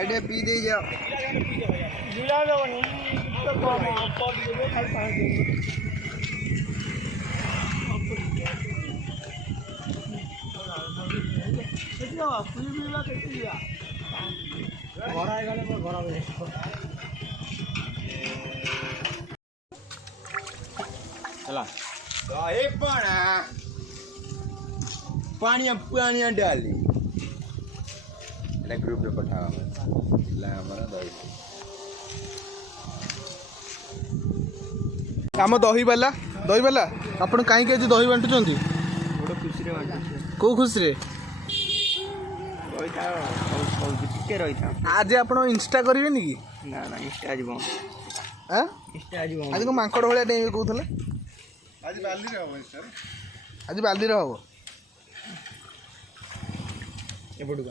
idea P दे जाओ चला पानी पानी डाली ग्रुप में पठावा आम दही बाला आपण कहीं दही बांटुंट कौ खुशी रे आज आप इंस्टा करेंगे कि ना ना इंस्टा आज बंद आज को मांकड़ भाया डेंगे कहते आज बाल्दी हम एपटू